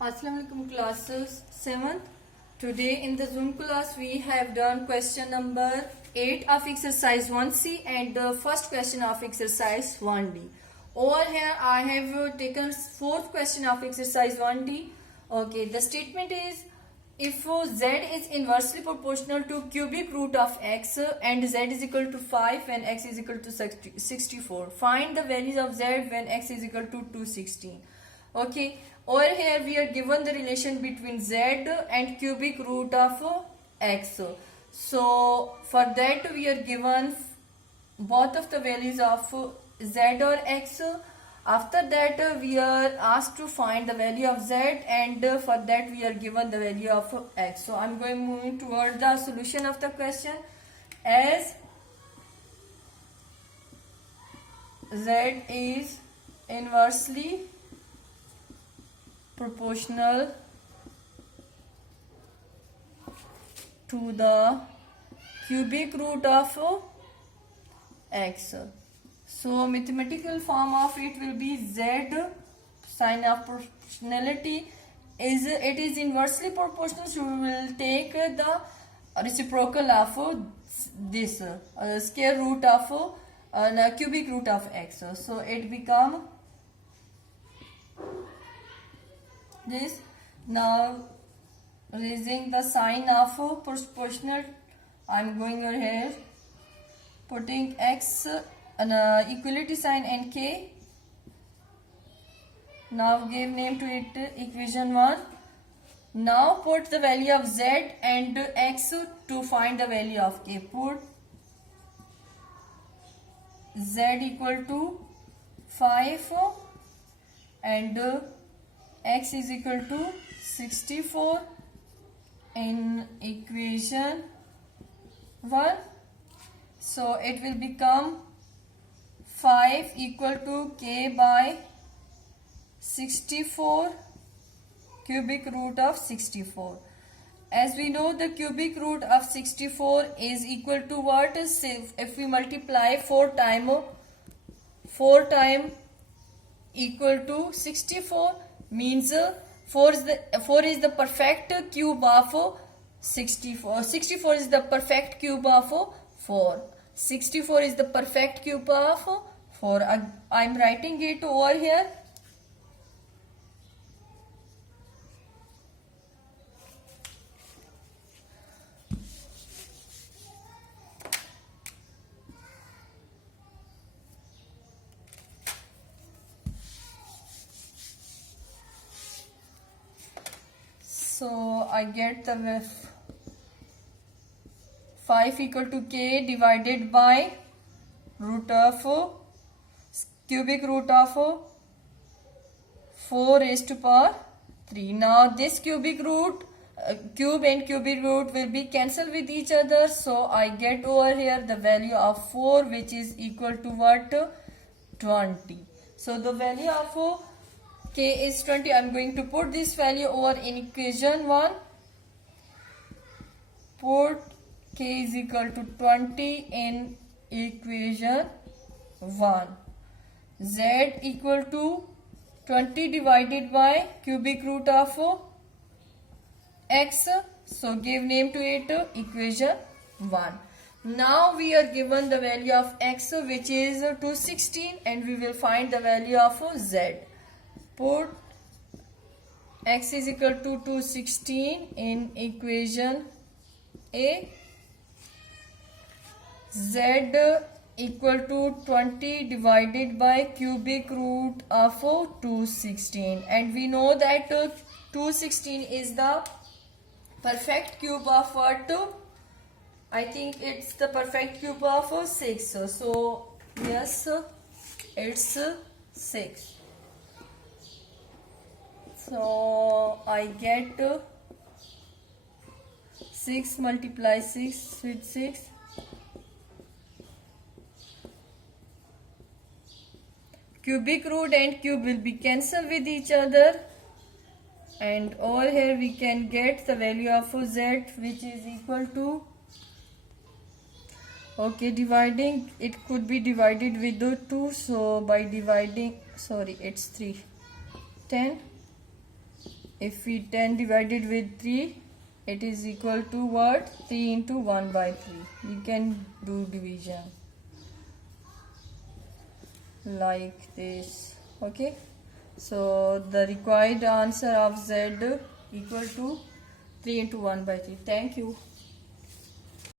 Assalamualaikum classes 7th. Today in the Zoom class we have done question number 8 of exercise 1C and the first question of exercise 1D. Over here I have taken fourth question of exercise 1D. Okay, the statement is if z is inversely proportional to cubic root of x and z is equal to 5 when x is equal to 64. Find the values of z when x is equal to 216. Okay, over here we are given the relation between z and cubic root of x. So for that we are given both of the values of z or x. After that we are asked to find the value of z, and for that we are given the value of x. So I am moving toward the solution of the question. As z is inversely proportional to the cubic root of x. So mathematical form of it will be z, sign of proportionality is it is inversely proportional, so we will take the reciprocal of this square root of cubic root of x. So it become this. Now raising the sign of proportional, I am going over here, putting x an equality sign and k. Now give name to it equation 1. Now put the value of z and x to find the value of k. Put z equal to 5 and x is equal to 64 in equation 1. So it will become 5 equal to k by 64 cubic root of 64. As we know, the cubic root of 64 is equal to what? If we multiply 4 time equal to 64, means 4 is the perfect cube of 64. 64 is the perfect cube of 4. 64 is the perfect cube of 4. I am writing it over here. So I get the 5 equal to k divided by root of cubic root of 4 raised to power 3. Now this cubic root, cube and cubic root will be cancelled with each other. So I get over here the value of 4, which is equal to what? 20. So the value of k is 20. I am going to put this value over in equation 1. Put k is equal to 20 in equation 1. Z equal to 20 divided by cubic root of x. So give name to it equation 1. Now we are given the value of x, which is 216, and we will find the value of z. Put x is equal to 216 in equation A. Z equal to 20 divided by cubic root of 216, and we know that 216 is the perfect cube of what? I think it's the perfect cube of 6. So yes, it's 6. So I get 6 multiply 6 with 6. Cubic root and cube will be cancelled with each other, and over here we can get the value of z, which is equal to, okay, dividing, it could be divided with 2, so by dividing, sorry, it's 3, 10 If we 10 divided with 3, it is equal to what? 3 into 1 by 3. We can do division like this. Okay. So the required answer of Z equal to 3 into 1 by 3. Thank you.